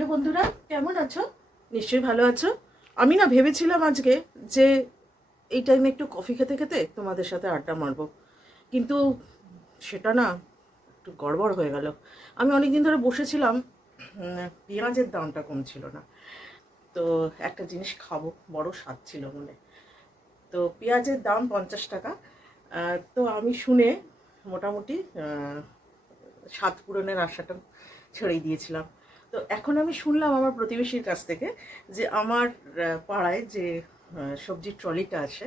Hello বন্ধুরা, কেমন আছো? নিশ্চয়ই ভালো আছো। আমি না ভেবেছিলাম আজকে যে এই টাইমে একটু কফি খেতে খেতে তোমাদের সাথে আড্ডা মারবো, কিন্তু সেটা না একটু গড়বড় হয়ে গেল। আমি অনেক দিন ধরে বসেছিলাম, পেঁয়াজের দামটা কম ছিল না, তো একটা জিনিস খাবো, বড় স্বাদ ছিল মনে। তো পেঁয়াজের দাম 50 টাকা। তো আমি শুনে মোটামুটি স্বাদ পূরণের আশাটা ছেড়েই দিয়েছিলাম। তো এখন আমি শুনলাম আমার প্রতিবেশীর কাছ থেকে যে আমার পাড়ায় যে সবজির ট্রলিটা আছে,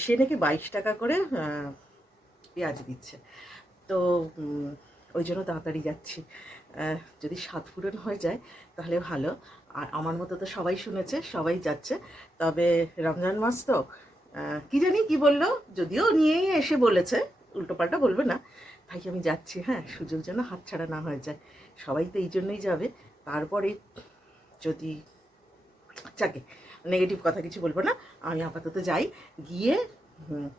সে নাকি 22 টাকা করে পেঁয়াজ দিচ্ছে। তো ওই জন্য তাড়াতাড়ি যাচ্ছি। যদি স্বাদ পূরণ হয়ে যায় তাহলে ভালো। আর আমার মতো তো সবাই শুনেছে, সবাই যাচ্ছে। তবে রমজান মাস তো কি জানি কি বললো, যদিও নিয়েই এসে বলেছে, উল্টোপাল্টা বলবে না। তাই আমি যাচ্ছি, হ্যাঁ, সুযোগ যেন হাতছাড়া না হয়ে যায়। সবাই তো এই জন্যই যাবে। তারপরে যদি যাকে নেগেটিভ কথা কিছু বলবো না, আমি আপাতত যাই, গিয়ে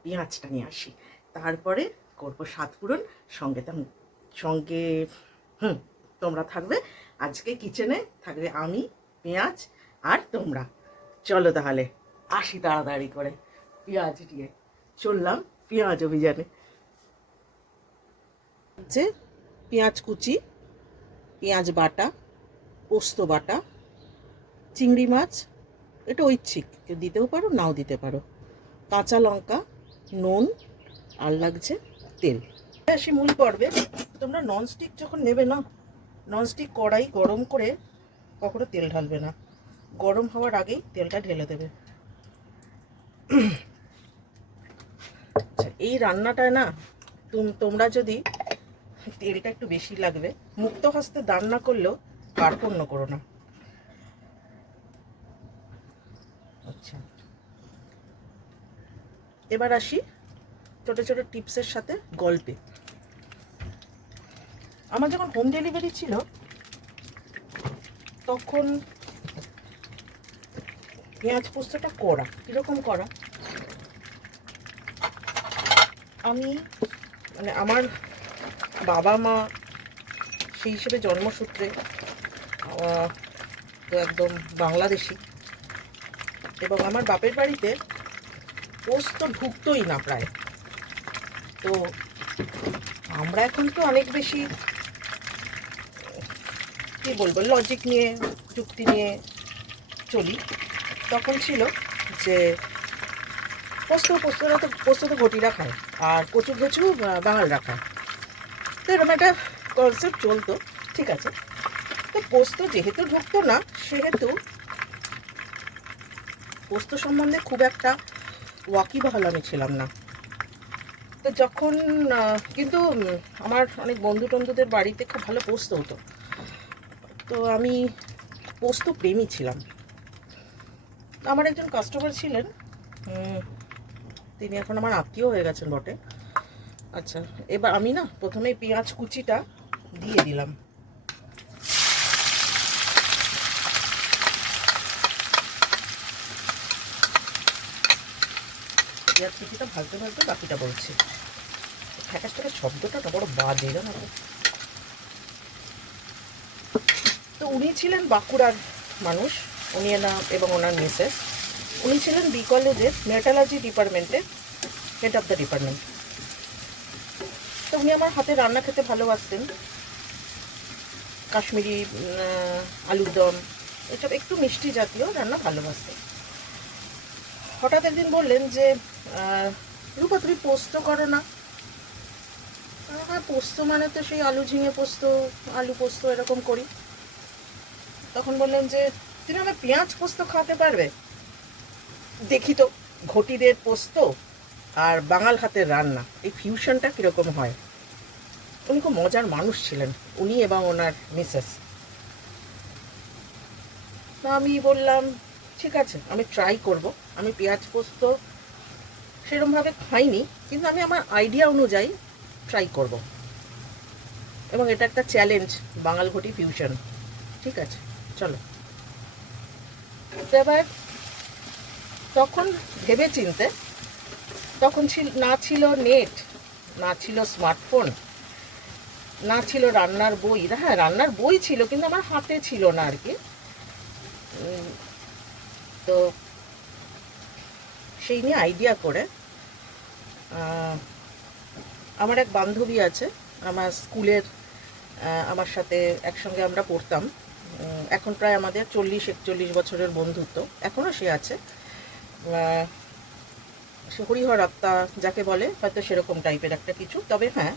পেঁয়াজটা নিয়ে আসি, তারপরে করবো স্বাদ পূরণ। সঙ্গে হুম তোমরা থাকবে। আজকে কিচেনে থাকবে আমি, পেঁয়াজ আর তোমরা। চলো তাহলে আসি তাড়াতাড়ি করে পেঁয়াজ দিয়ে। চললাম পেঁয়াজ অভিযানে। যে পেঁয়াজ কুচি, পেঁয়াজ বাটা, পোস্ত বাটা, চিংড়ি মাছ, এটা ঐচ্ছিক, কেউ দিতেও পারো নাও দিতে পারো, কাঁচা লঙ্কা, নুন, আর লাগছে তেল। আসি মূল পর্বে। তোমরা ননস্টিক যখন নেবে না, ননস্টিক কড়াই গরম করে কখনো তেল ঢালবে না, গরম হওয়ার আগেই তেলটা ঢেলে দেবে। এই রান্নাটায় না তোমরা যদি তেলটা একটু বেশি লাগবে, মুক্ত হস্তে দান না করলেও কার্পণ্য করো না। আচ্ছা, এবার আসি ছোট ছোট টিপসের সাথে গল্পে। আমার যখন হোম ডেলিভারি ছিল তখন পেঁয়াজ পোস্তটা করা কীরকম করা, আমি মানে আমার বাবা মা সেই হিসেবে জন্মসূত্রে তো একদম বাংলাদেশি, এবং আমার বাপের বাড়িতে পোস্ত ঢুকতোই না প্রায়। তো আমরা এখন তো অনেক বেশি কী বলবো, লজিক নিয়ে, যুক্তি নিয়ে চলি। তখন ছিল যে পোস্ত তো ঘটিরা খায়, আর কচু বাঙালরা খায়। তো এরকম একটা কনসেপ্ট চলতো, ঠিক আছে। তো পোস্ত যেহেতু ঢুকতো না, সেহেতু পোস্ত সম্বন্ধে খুব একটা ওয়াকিবহাল আমি ছিলাম না। তো যখন কিন্তু আমার অনেক বন্ধুদের বাড়িতে খুব ভালো পোস্ত হতো, তো আমি পোস্ত প্রেমী ছিলাম। আমার একজন কাস্টমার ছিলেন, তিনি এখন আমার আত্মীয় হয়ে গেছেন বটে। আচ্ছা, এবার আমি না প্রথমে পেঁয়াজ কুচিটা দিয়ে দিলাম। পেঁয়াজ কুচিটা ভাজতে ভাজতে বাকিটা বলছি। ঠ্যাকাশ শব্দটা বড় বাজে, জানো তো। তো উনি ছিলেন বাঁকুড়ার মানুষ, উনি এবং ওনার মিসেস। উনি ছিলেন বি কলেজের মেটালজি ডিপার্টমেন্টের হেড অফ দ্য ডিপার্টমেন্ট। তো উনি আমার হাতে রান্না খেতে ভালোবাসতেন, কাশ্মীরি আলুর দম, এসব একটু মিষ্টি জাতীয় রান্না ভালোবাসতেন। হঠাৎ একদিন বললেন যে রূপা তুমি পোস্ত করো না? হ্যাঁ, পোস্ত মানে তো সেই আলু ঝিঙে পোস্ত, আলু পোস্ত এরকম করি। তখন বললেন যে তুমি আমাকে পেঁয়াজ পোস্ত খাওয়াতে পারবে? দেখি তো ঘটিদের পোস্ত আর বাঙাল হাতের রান্না, এই ফিউশনটা কীরকম হয়। উনি খুব মজার মানুষ ছিলেন, উনি এবং ওনার মিসেস। তো আমি বললাম ঠিক আছে, আমি ট্রাই করব। আমি পেঁয়াজ পোস্ত সেরকমভাবে খাইনি, কিন্তু আমি আমার আইডিয়া অনুযায়ী ট্রাই করব, এবং এটা একটা চ্যালেঞ্জ, বাঙাল ঘটি ফিউশন। ঠিক আছে, চলো। এবার তখন ভেবে চিনতে, তখন না ছিল নেট, না ছিল স্মার্টফোন, না ছিল রান্নার বই, হ্যাঁ রান্নার বই ছিল কিন্তু আমার হাতে ছিল না আর কি। তো সেই নিয়ে আইডিয়া করে আমার এক বান্ধবী আছে, আমার স্কুলের, আমার সাথে একসঙ্গে আমরা পড়তাম, এখন প্রায় আমাদের 40-41 বছরের বন্ধুত্ব, এখনও সে আছে। সে হরিহর আত্মা যাকে বলে, হয়তো সেরকম টাইপের একটা কিছু। তবে হ্যাঁ,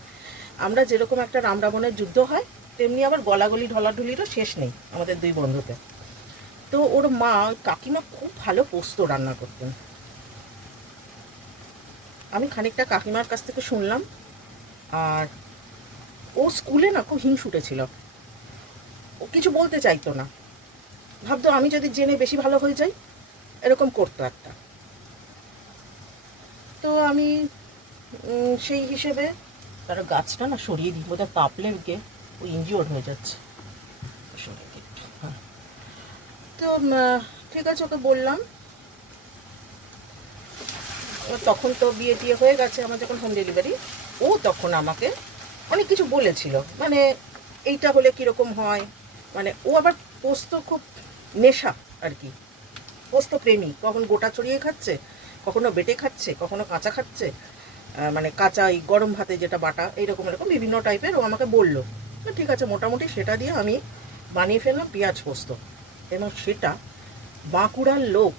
আমরা যেরকম একটা রাম রাবণের যুদ্ধ হয়, তেমনি আবার গলাগলি ঢলাঢুলিরও শেষ নেই আমাদের দুই বন্ধুতে। তো ওর মা, কাকিমা খুব ভালো পোস্ত রান্না করতেন। আমি খানিকটা কাকিমার কাছ থেকে শুনলাম। আর ও স্কুলে না খুব হিংসুটে ছিল, ও কিছু বলতে চাইতো না, ভাবতো আমি যদি জেনে বেশি ভালো হয়ে যাই, এরকম করতো একটা। তো আমি সেই হিসেবে তার গাছটা না সরিয়ে দিই, বোধহয় তাপলে গিয়ে ও ইনজিওর্ড হয়ে যাচ্ছে। হ্যাঁ, তো ঠিক আছে, ওকে বললাম। তখন তো বিয়ে টিয়ে হয়ে গেছে, আমার যখন হোম ডেলিভারি, ও তখন আমাকে অনেক কিছু বলেছিল, মানে এইটা হলে কীরকম হয়, মানে ও আবার পোস্ত খুব নেশা আর কি, পোস্ত প্রেমী, কখন গোটা চড়িয়ে খাচ্ছে, কখনো বেটে খাচ্ছে, কখনো কাঁচা খাচ্ছে, মানে কাঁচা এই গরম ভাতে যেটা বাটা, এইরকম এরকম বিভিন্ন টাইপের ও আমাকে বললো। ঠিক আছে, মোটামুটি সেটা দিয়ে আমি বানিয়ে ফেললাম পেঁয়াজ পোস্ত। এবং সেটা বাঁকুড়ার লোক,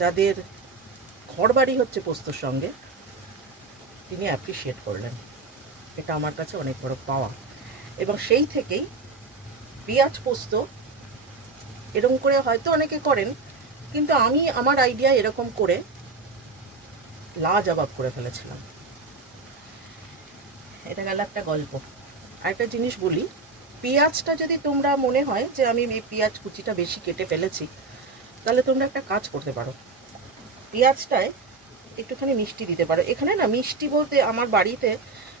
যাদের ঘর বাড়ি হচ্ছে পোস্তর সঙ্গে, তিনি অ্যাপ্রিসিয়েট করলেন। এটা আমার কাছে অনেক বড় পাওয়া। এবং সেই থেকেই পেঁয়াজ পোস্ত এরকম করে হয়তো অনেকে করেন, কিন্তু আমি আমার আইডিয়া এরকম করে লাজবাব করে ফেলেছিলাম। এটা গেল একটা গল্প। আরেকটা জিনিস বলি, পেঁয়াজটা যদি তোমরা মনে হয় যে আমি এই পেঁয়াজ কুচিটা বেশি কেটে ফেলেছি, তাহলে তোমরা একটা কাজ করতে পারো, পেঁয়াজটায় একটুখানি মিষ্টি দিতে পারো। এখানে না মিষ্টি বলতে, আমার বাড়িতে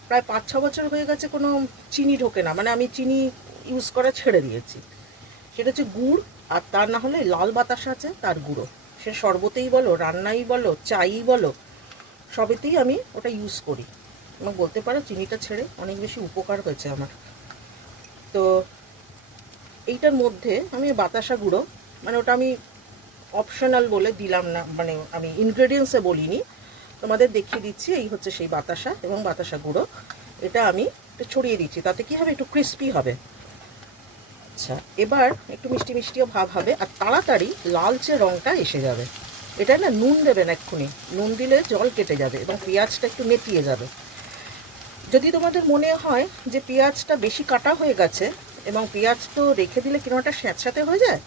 প্রায় 5-6 বছর হয়ে গেছে কোনো চিনি ঢোকে না, মানে আমি চিনি ইউজ করা ছেড়ে দিয়েছি। সেটা হচ্ছে গুড়, আর তার না হলে লাল বাতাসা আছে তার গুঁড়ো, সে শরবতেই বলো, রান্নাই বলো, চাই বলো, সবেতেই আমি ওটা ইউজ করি। এবং বলতে পারো চিনিটা ছেড়ে অনেক বেশি উপকার হয়েছে আমার। তো এইটার মধ্যে আমি বাতাসা গুঁড়ো, মানে ওটা আমি অপশনাল বলে দিলাম না, মানে আমি ইনগ্রেডিয়েন্টসে বলিনি, তোমাদের দেখিয়ে দিচ্ছি। এই হচ্ছে সেই বাতাসা এবং বাতাসা গুঁড়ো, এটা আমি একটু ছড়িয়ে দিচ্ছি, তাতে কি হবে, একটু ক্রিস্পি হবে। আচ্ছা, এবার একটু মিষ্টি মিষ্টিও ভাব হবে, আর তাড়াতাড়ি লালচে রঙটা এসে যাবে। এটা না নুন দেবেন এক্ষুনি, নুন দিলে জল কেটে যাবে এবং পেঁয়াজটা একটু নেতিয়ে যাবে। যদি তোমাদের মনে হয় যে পেঁয়াজটা বেশি কাটা হয়ে গেছে এবং পেঁয়াজ তো রেখে দিলে কিরকম একটা স্যাঁতস্যাঁতে হয়ে যায়,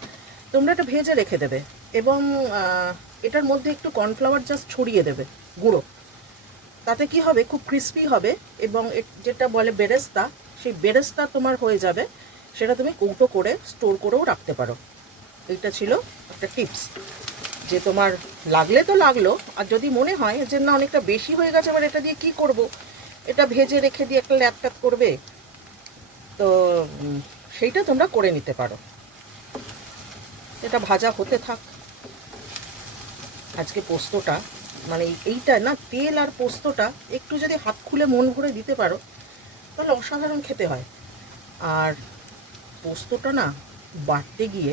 তোমরা এটা ভেজে রেখে দেবে এবং এটার মধ্যে একটু কর্নফ্লাওয়ার জাস্ট ছড়িয়ে দেবে, গুঁড়ো। তাতে কি হবে, খুব ক্রিস্পি হবে এবং যেটা বলে বেরেস্তা, সেই বেরেস্তা তোমার হয়ে যাবে। সেটা তুমি কৌটো করে স্টোর করেও রাখতে পারো। এইটা ছিল একটা টিপস, যে তোমার লাগলে তো লাগলো, আর যদি মনে হয় যে না অনেকটা বেশি হয়ে গেছে, আবার এটা দিয়ে কি করব, এটা ভেজে রেখে দিয়ে একটা ল্যাপটপ করবে, তো সেইটা তোমরা করে নিতে পারো। এটা ভাজা হতে থাক। আজকে পোস্তটা, মানে এইটা না, তেল আর পোস্তটা একটু যদি হাত খুলে মন ভরে দিতে পারো, তাহলে অসাধারণ খেতে হয়। আর পোস্তটা না বাটতে গিয়ে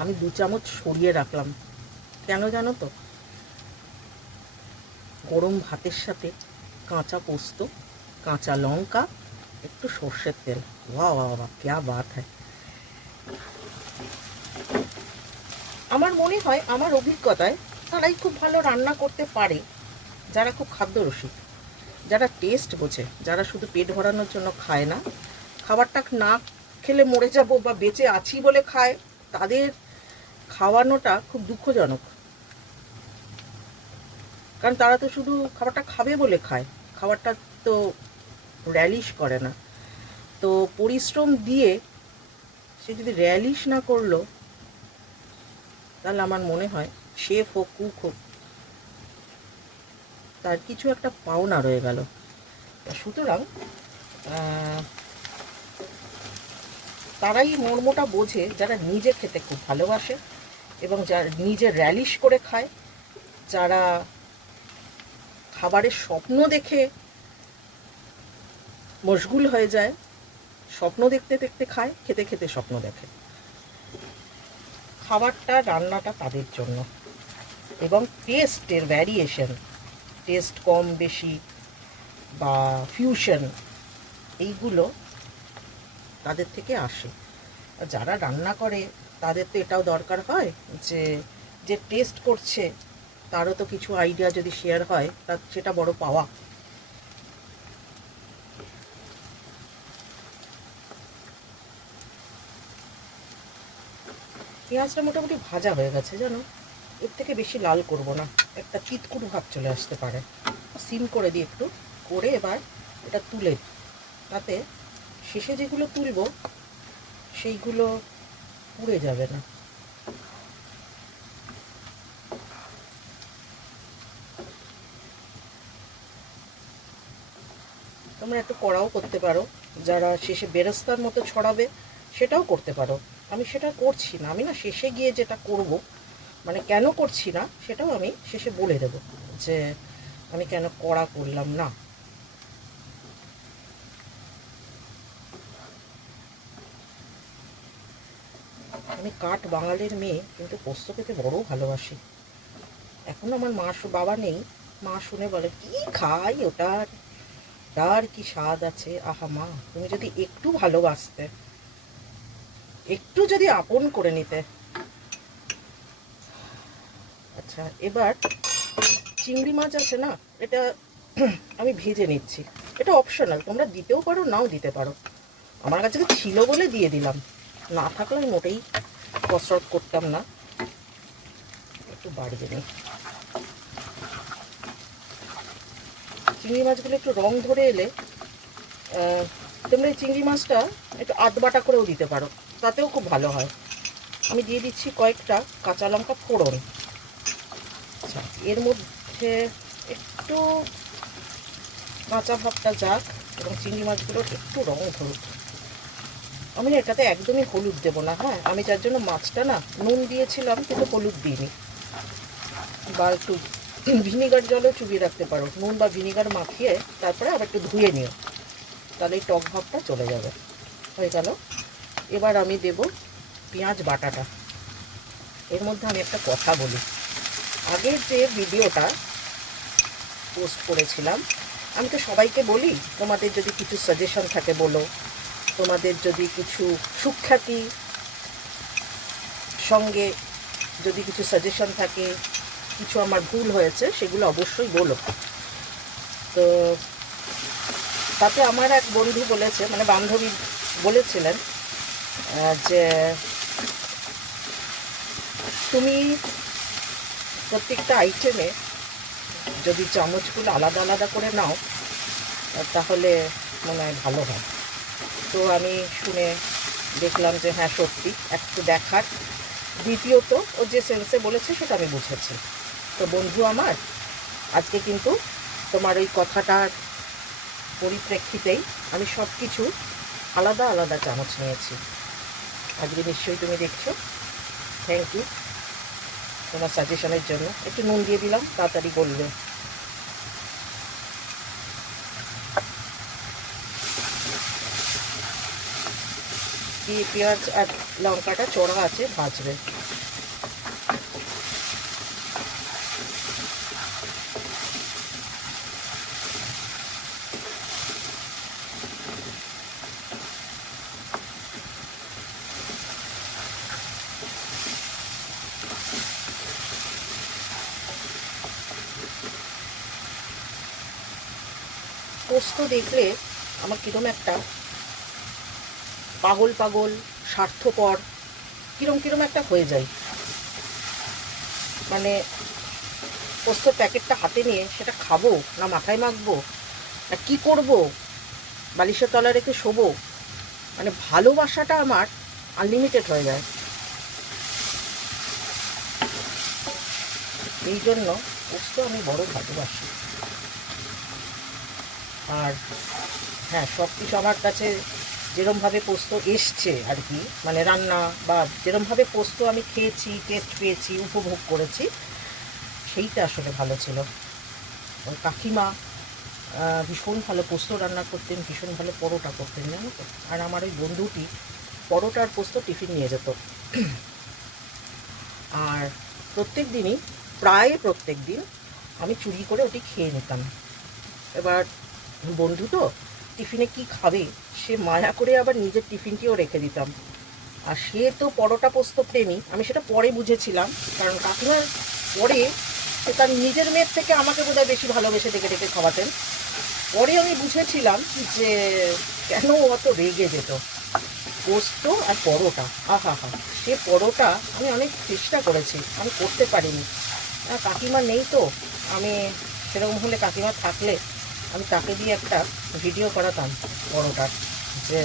আমি 2 চামচ সরিয়ে রাখলাম, কেন জানো তো, গরম ভাতের সাথে কাঁচা পোস্ত, কাঁচা লঙ্কা, একটু সর্ষের তেল, বাহ বাহ বাহ, ক্যা বাত হ্যায়। আমার মনে হয়, আমার অভিজ্ঞতায়, তারাই খুব ভালো রান্না করতে পারে যারা খুব খাদ্যরসিক, যারা টেস্ট বোঝে, যারা শুধু পেট ভরানোর জন্য খায় না, খাবারটা না খেলে মরে যাব বা বেঁচে আছি বলে খায়, তাদের খাওয়ানোটা খুব দুঃখজনক। কারণ তারা তো শুধু খাবারটা খাবে বলে খায়, খাবারটা তো র্যালিশ করে না। তো পরিশ্রম দিয়ে সে যদি র্যালিশ না করলো, তাহলে আমার মনে হয় শেফ হোক, কুক হোক, তার কিছু একটা পাওনা রয়ে গেল। সুতরাং তারাই মর্মটা বোঝে যারা নিজে খেতে খুব ভালোবাসে এবং যারা নিজে র্যালিশ করে খায়, যারা খাবারের স্বপ্ন দেখে মশগুল হয়ে যায়, স্বপ্ন দেখতে দেখতে খায়, খেতে খেতে স্বপ্ন দেখে। খাবারটা রান্নাটা তাদের জন্য, এবং টেস্টের ভ্যারিয়েশন, টেস্ট কম বেশি বা ফিউশন, এইগুলো তাদের থেকে আসে। যারা রান্না করে তাদের তো এটাও দরকার হয় যে যে টেস্ট করছে তারও তো কিছু আইডিয়া যদি শেয়ার হয় তার সেটা বড় পাওয়া। পেঁয়াজটা মোটামুটি ভাজা হয়ে গেছে জানো, এর থেকে বেশি লাল করব না, একটা চিতকুট ভাব চলে আসতে পারে। সিম করে দিই একটু, করে এবার এটা তুলে, তাতে শেষে যেগুলো তুলব সেইগুলো পুড়ে যাবে না। তোমরা একটু কড়াও করতে পারো, যারা শেষে বেরেস্তার মতো ছড়াবে সেটাও করতে পারো। আমি সেটা করছি না, আমি না শেষে গিয়ে যেটা করব, মানে কেন করছি না সেটাও আমি শেষে বলে দেব যে আমি কেন কড়া করলাম না। আমি কাঠ বাঙালির মেয়ে, কিন্তু পোস্ত খেতে বড় ভালোবাসি। এখন আমার বাবা নেই, মা শুনে বলে কি খাই ওটার, তার কি স্বাদ আছে। আহা মা, তুমি যদি একটু ভালোবাসতে, একটু যদি আপন করে নিতে। আচ্ছা, এবার চিংড়ি মাছ আছে না, এটা আমি ভেজে নিচ্ছি। এটা অপশনাল, তোমরা দিতেও পারো নাও দিতে পারো। আমার কাছে ছিল বলে দিয়ে দিলাম, না থাকলে আমি মোটেই কসরত করতাম না। একটু বাড়িয়ে নিই। চিংড়ি মাছগুলো একটু রং ধরে এলে তোমরা এই চিংড়ি মাছটা একটু আধবাটা করেও দিতে পারো, তাতেও খুব ভালো হয়। আমি দিয়ে দিচ্ছি কয়েকটা কাঁচা লঙ্কা ফোড়ন। আচ্ছা, এর মধ্যে একটু কাঁচা ভাবটা যাক এবং চিংড়ি মাছগুলোর একটু রং ধরুক। আমি এটাতে একদমই হলুদ দেবো না, হ্যাঁ, আমি যার জন্য মাছটা না নুন দিয়েছিলাম কিন্তু হলুদ দিইনি। বা একটু ভিনিগার জলও চুবিয়ে রাখতে পারো, নুন বা ভিনিগার মাখিয়ে তারপরে আবার একটু ধুয়ে নিও, তাহলে এই টক ভাবটা চলে যাবে। হয়ে গেল। এবার আমি দেব পেঁয়াজ বাটাটা। এর মধ্যে আমি একটা কথা বলি, আগের যে ভিডিওটা পোস্ট করেছিলাম, আমি তো সবাইকে বলি তোমাদের যদি কিছু সাজেশন থাকে বলো, তোমাদের যদি কিছু সুখ্যাতি সঙ্গে যদি কিছু সাজেশন থাকে, কিছু আমার ভুল হয়েছে সেগুলো অবশ্যই বলো। তো তাতে আমার এক বন্ধু বলেছে, মানে বান্ধবী বলেছিলেন যে তুমি প্রত্যেকটা আইটেমে যদি চামচগুলো আলাদা আলাদা করে নাও তাহলে মনে হয় ভালো হয়। তো আমি শুনে দেখলাম যে হ্যাঁ সত্যি, একটু দেখার। দ্বিতীয়ত ও যে সেন্সে বলেছে সেটা আমি বুঝেছি। তো বন্ধু আমার, আজকে কিন্তু তোমার ওই কথাটার পরিপ্রেক্ষিতেই আমি সব কিছু আলাদা আলাদা চামচ নিয়েছি। আজকে নিশ্চয়ই তুমি দেখছো। থ্যাংক ইউ তোমার সাজেশনের জন্য। একটু নুন দিয়ে দিলাম, তাড়াতাড়ি গলবে। দিয়ে পেঁয়াজ আর লঙ্কাটা চড়া আছে ভাজবে। পোস্ত দেখলে আমার কিরম একটা পাগল পাগল স্বার্থপর কিরম কিরম একটা হয়ে যায়। মানে পোস্তর প্যাকেটটা হাতে নিয়ে সেটা খাবো না মাথায় মাখবো না কী করবো, বালিশের তলায় রেখে শোবো, মানে ভালোবাসাটা আমার আনলিমিটেড হয়ে যায়। এই জন্য পোস্ত আমি বড় ভালোবাসি। আর হ্যাঁ, সব কিছু আমার কাছে যেরমভাবে পোস্ত এসছে আর কি, মানে রান্না বা যেরমভাবে পোস্ত আমি খেয়েছি, টেস্ট পেয়েছি, উপভোগ করেছি, সেইটা আসলে ভালো ছিল। ওই কাকিমা ভীষণ ভালো পোস্ত রান্না করতেন, ভীষণ ভালো পরোটা করতেন, জানো তো। আর আমার ওই বন্ধুটি পরোটা আর পোস্ত টিফিন নিয়ে যেত। আর প্রায় প্রত্যেক দিন আমি চুরি করে ওটি খেয়ে নিতাম। এবার বন্ধু তো টিফিনে কি খাবে, সে মায়া করে আবার নিজের টিফিনটিও রেখে দিতাম। আর সে তো পরোটা পোস্ত প্রেমী, আমি সেটা পরে বুঝেছিলাম, কারণ কাকিমার পরে সে তার নিজের মেয়ের থেকে আমাকে বোধহয় বেশি ভালোবেসে ডেকে ডেকে খাওয়াতেন। পরে আমি বুঝেছিলাম যে কেন অত রেগে যেত। পোস্ত আর পরোটা, আহা হা, সে পরোটা আমি অনেক চেষ্টা করেছি, আমি করতে পারিনি। কাকিমা নেই তো, আমি সেরকম হলে কাকিমা থাকলে আমি তাকে দিয়ে একটা ভিডিও করাতাম পরোটার, যে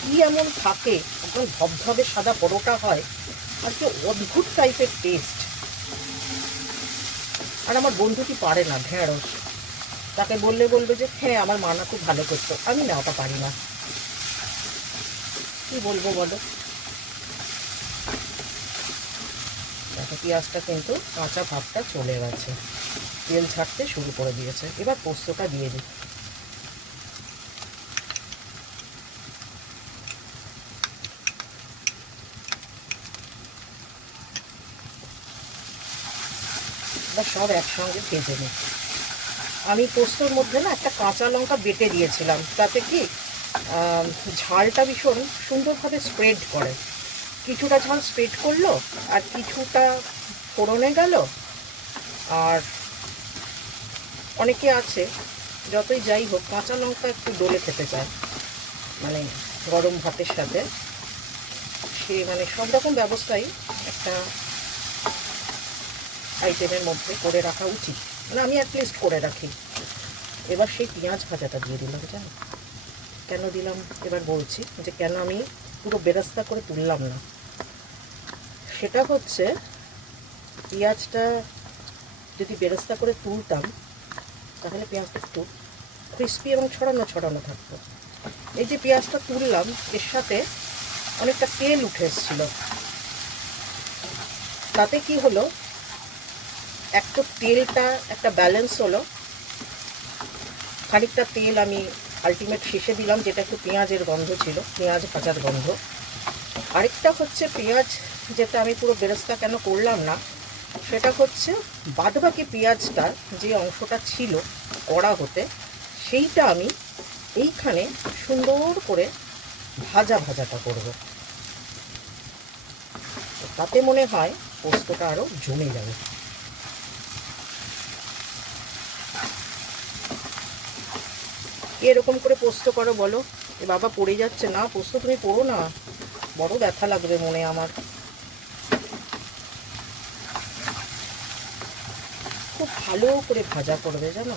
কী এমন থাকে একদম ধবধবে সাদা পরোটা হয় আর কি অদ্ভুত টাইপের টেস্ট। আর আমার বন্ধুটি পারে না, ঢেঁড়স, তাকে বলবে যে হ্যাঁ আমার মা না খুব ভালো করতো, আমি না ওটা পারি না। কি বলবো বলো। দেখো পেঁয়াজটা কিন্তু কাঁচা ভাবটা চলে গেছে, তেল ছাড়তে শুরু করে দিয়েছে। এবার পোস্তটা দিয়ে দিই। এবার সব একসঙ্গে ভেজে নিই। আমি পোস্তর মধ্যে না একটা কাঁচা লঙ্কা বেটে দিয়েছিলাম, তাতে কি ঝালটা ভীষণ সুন্দরভাবে স্প্রেড করে। কিছুটা ঝাল স্প্রেড করলো আর কিছুটা ফোড়নে গেল। আর অনেকে আছে যতই যাই হোক কাঁচা লঙ্কা একটু ডলে খেতে চায়, মানে গরম ভাতের সাথে। সে মানে সব রকম ব্যবস্থাই একটা আইটেমের মধ্যে করে রাখা উচিত, মানে আমি অ্যাটলিস্ট করে রাখি। এবার সেই পেঁয়াজ ভাজাটা দিয়ে দিলাম। জানো কেন দিলাম? এবার বলছি যে কেন আমি পুরো বেরেস্তা করে তুললাম না। সেটা হচ্ছে পেঁয়াজটা যদি বেরেস্তা করে তুলতাম তাহলে পেঁয়াজটা একটু ক্রিস্পি এবং ছড়ানো ছড়ানো থাকতো। এই যে পেঁয়াজটা তুললাম এর সাথে অনেকটা তেল উঠে এসেছিল, তাতে কি হলো, এক তো তেলটা একটা ব্যালেন্স হলো, খানিকটা তেল আমি আলটিমেট শেষে দিলাম, যেটা একটু পেঁয়াজের গন্ধ ছিল, পেঁয়াজ ভাজার গন্ধ। আরেকটা হচ্ছে পেঁয়াজ যেটা আমি পুরো বেরেস্তা কেন করলাম না, সেটা হচ্ছে বাদবাকি পেঁয়াজটা যে অংশটা ছিল কড়া হতে, সেইটা আমি এইখানে সুন্দর করে ভাজাটা করব। তাতে মনে হয় পোস্তটা আরও জমে যাবে। এরকম করে পোস্ত করো বলো? এ বাবা পড়ে যাচ্ছে না, পোস্ত তুমি করো না, বড় ব্যথা লাগবে মনে আমার। খুব ভালো করে ভাজা করবে, জানো,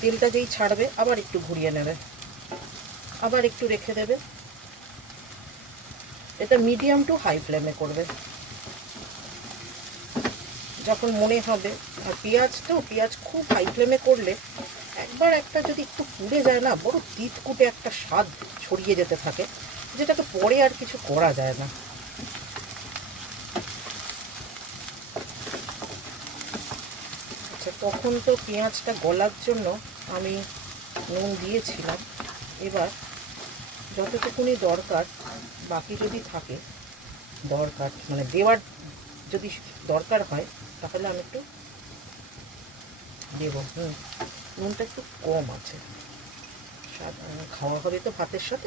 তেলটা যেই ছাড়বে আবার একটু ঘুরিয়ে নেবে, আবার একটু রেখে দেবে। এটা মিডিয়াম টু হাই ফ্লেমে করবে। যখন মনে হবে, আর পেঁয়াজ খুব হাই ফ্লেমে করলে একবার একটা যদি একটু পুড়ে যায় না, বড় তিতকুটে একটা স্বাদ ছড়িয়ে যেতে থাকে, যেটাকে পরে আর কিছু করা যায় না। আচ্ছা, তখন তো পেঁয়াজটা গলার জন্য আমি নুন দিয়েছিলাম। এবার যতটুকুনি দরকার, বাকি যদি থাকে দরকার, মানে দেওয়ার যদি দরকার হয়, তাহলে আমি একটু দেবো। নুনটা একটু কম আছে, খাওয়া হবে তো ভাতের সাথে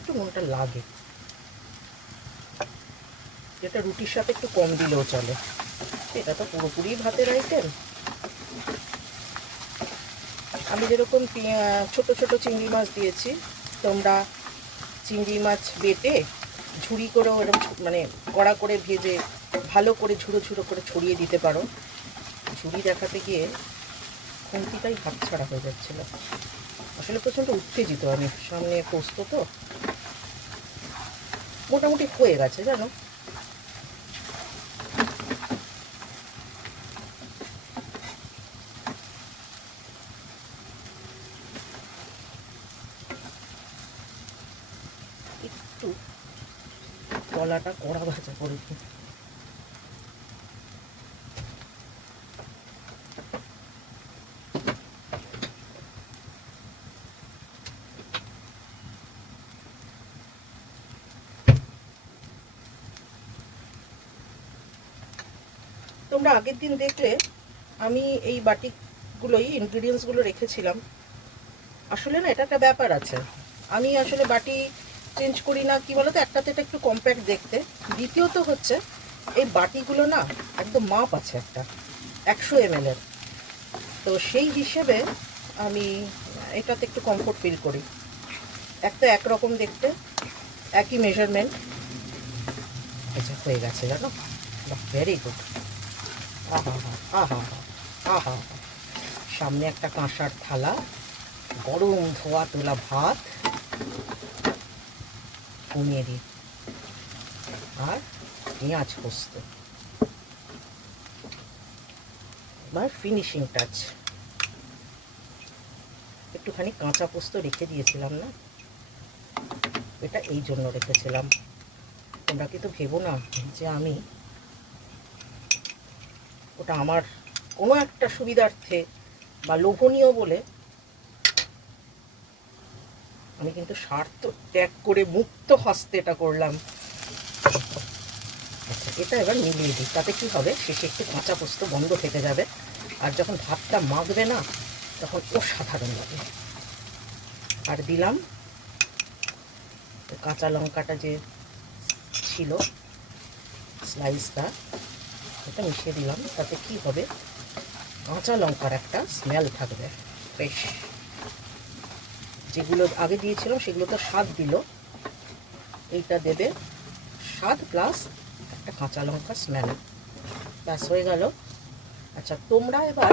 একটু নুনটা লাগে, যেটা রুটির সাথে একটু কম দিলেও চলে। এটা তো পুরোপুরি ভাতের আইটেম। আমি যেরকম ছোট ছোট চিংড়ি মাছ দিয়েছি, তোমরা চিংড়ি মাছ বেটে ঝুড়ি করেও এরকম মানে কড়া করে ভেজে ভালো করে ঝুড়ো ঝুড়ো করে ছড়িয়ে দিতে পারো। ঝুড়ি দেখাতে গিয়ে খুন্তিটাই হাত ছাড়া হয়ে যাচ্ছিল। আসলে প্রচণ্ড উত্তেজিত আমি, সামনে পোস্ত তো। মোটামুটি হয়ে গেছে জানো। একটু গলাটা কড়া ভাজা করে দিই। তোমরা আগের দিন দেখলে আমি এই বাটিগুলোই ইনগ্রিডিয়েন্টসগুলো রেখেছিলাম। আসলে না এটা একটা ব্যাপার আছে, আমি আসলে বাটি চেঞ্জ করি না, কি বলতো, একটাতে এটা একটু কম্প্যাক্ট দেখতে, দ্বিতীয়ত হচ্ছে এই বাটিগুলো না একদম মাপ আছে একটা 100 ml এর, তো সেই হিসেবে আমি এটাতে একটু কমফোর্ট ফিল করি। একটা একরকম দেখতে, একই মেজারমেন্ট। আচ্ছা হয়ে গেছে জানো, ভেরি গুড। আহা হা আহা হা আহা, সামনে একটা কাঁসার থালা, গরম ধোয়া তোলা ভাত কমিয়ে দিই, আর পেঁয়াজ পোস্ত। এবার ফিনিশিং টাচ, একটুখানি কাঁচা পোস্ত রেখে দিয়েছিলাম না, এটা এই জন্য রেখেছিলাম। তোমরা কিন্তু ভেবো না যে আমি ওটা আমার কোনো একটা সুবিধার্থে বা লোভনীয় বলে আমি কিন্তু স্বার্থ ত্যাগ করে মুক্ত হস্তে এটা করলাম। আচ্ছা এটা এবার মিলিয়ে দিই, তাতে কি হবে, শেষে একটু কাঁচা পোস্ত বন্ধ থেকে যাবে, আর যখন ভাতটা মাখবে না তখন অসাধারণ লাগে। আর দিলাম কাঁচা লঙ্কাটা যে ছিল স্লাইসটা, এটা মিশিয়ে দিলাম, তাতে কি হবে, কাঁচা লঙ্কার একটা স্মেল থাকবে ফ্রেশ। যেগুলো আগে দিয়েছিলাম সেগুলো তো স্বাদ দিল, এইটা দেবে স্বাদ প্লাস একটা কাঁচা লঙ্কার স্মেল, ব্যাস হয়ে গেল। আচ্ছা তোমরা এবার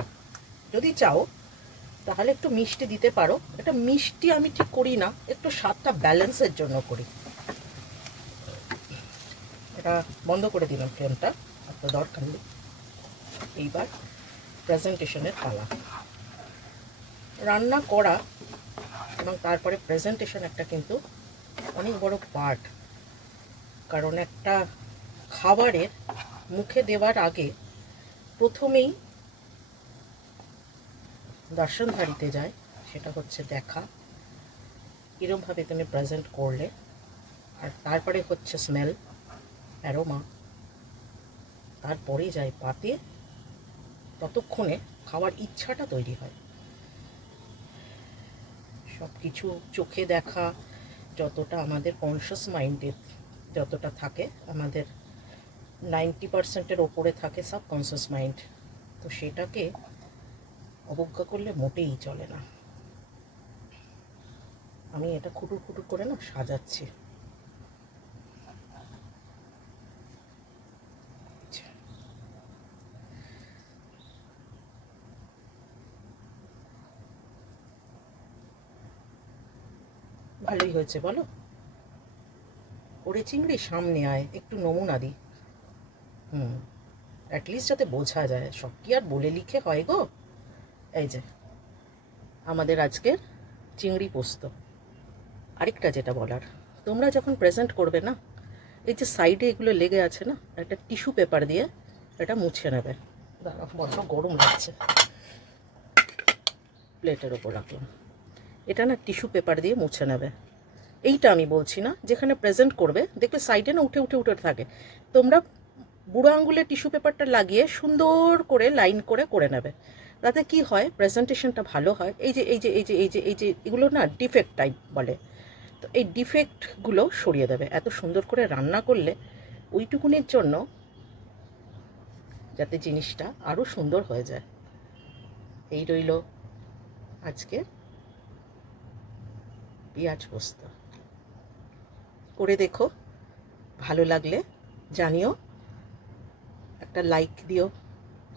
যদি চাও তাহলে একটু মিষ্টি দিতে পারো, এটা মিষ্টি আমি ঠিক করি না, একটু স্বাদটা ব্যালেন্সের জন্য করি। এটা বন্ধ করে দিলাম ফ্লেমটা, আর তো দরকার নেই। এইবার প্রেজেন্টেশনের পালা। রান্না করা এবং তারপরে প্রেজেন্টেশন একটা কিন্তু অনেক বড় পার্ট, কারণ একটা খাবারের মুখে দেওয়ার আগে প্রথমেই দর্শনধারীতে যায়, সেটা হচ্ছে দেখা কীরমভাবে তুমি প্রেজেন্ট করলে, আর তারপরে হচ্ছে স্মেল, অ্যারোমা, তারপরে যায় পাতে, ততক্ষণে খাওয়ার ইচ্ছাটা তৈরি হয়। সব কিছু চোখে দেখা যতটা আমাদের কনসিয়াস মাইন্ডে যতটা থাকে, আমাদের 90%-এর ওপরে থাকে সাবকনসিয়াস মাইন্ড, তো সেটাকে অবজ্ঞা করলে মোটেই চলে না। আমি এটা খুটুর খুটুর করে না সাজাচ্ছি। ভালোই হয়েছে বলো? ওরে চিংড়ি সামনে আয়, একটু নমুনা দিই। অ্যাটলিস্ট যাতে বোঝা যায়, সব কি আর বলে লিখে হয় গো। এই যে আমাদের আজকের চিংড়ি পোস্ত। আরেকটা যেটা বলার, তোমরা যখন প্রেজেন্ট করবে না, এই যে সাইডে এগুলো লেগে আছে না, একটা টিস্যু পেপার দিয়ে এটা মুছে নেবে। দাঁড়া, বড্ড গরম লাগছে, প্লেটের ওপর রাখলাম। এটা না টিস্যু পেপার দিয়ে মুছে নেবে। এইটা আমি বলছি না, যেখানে প্রেজেন্ট করবে দেখবে সাইডে না উঠে উঠে উঠে থাকে, তোমরা বুড়ো আঙুলে টিস্যু পেপারটা লাগিয়ে সুন্দর করে লাইন করে করে নেবে, তাতে কি হয়, প্রেজেন্টেশনটা ভালো হয়। এই যে এই যে এই যে এই যে এই যে এগুলো না ডিফেক্ট টাইপ বলে, তো এই ডিফেক্টগুলো সরিয়ে দেবে। এত সুন্দর করে রান্না করলে ওইটুকুনের জন্য যাতে জিনিসটা আরও সুন্দর হয়ে যায়। এই রইল আজকে পেঁয়াজ পোস্ত, করে দেখো, ভালো লাগলে জানিও, একটা লাইক দিও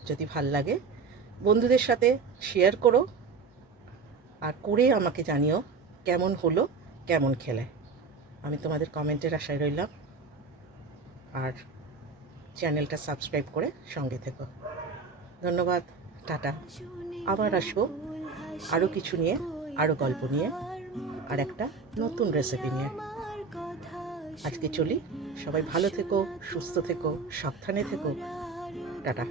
যদি ভাল লাগে, বন্ধুদের সাথে শেয়ার করো, আর করে আমাকে জানিও কেমন হলো, কেমন খেলে। আমি তোমাদের কমেন্টের আশায় রইলাম, আর চ্যানেলটা সাবস্ক্রাইব করে সঙ্গে থেকো। ধন্যবাদ, টাটা। আবার আসবো আরও কিছু নিয়ে, আরও গল্প নিয়ে, আর একটা নতুন রেসিপি নিয়ে। আজকে চলি, সবাই ভালো থেকো, সুস্থ থেকো, সাবধানে থেকো, টাটা।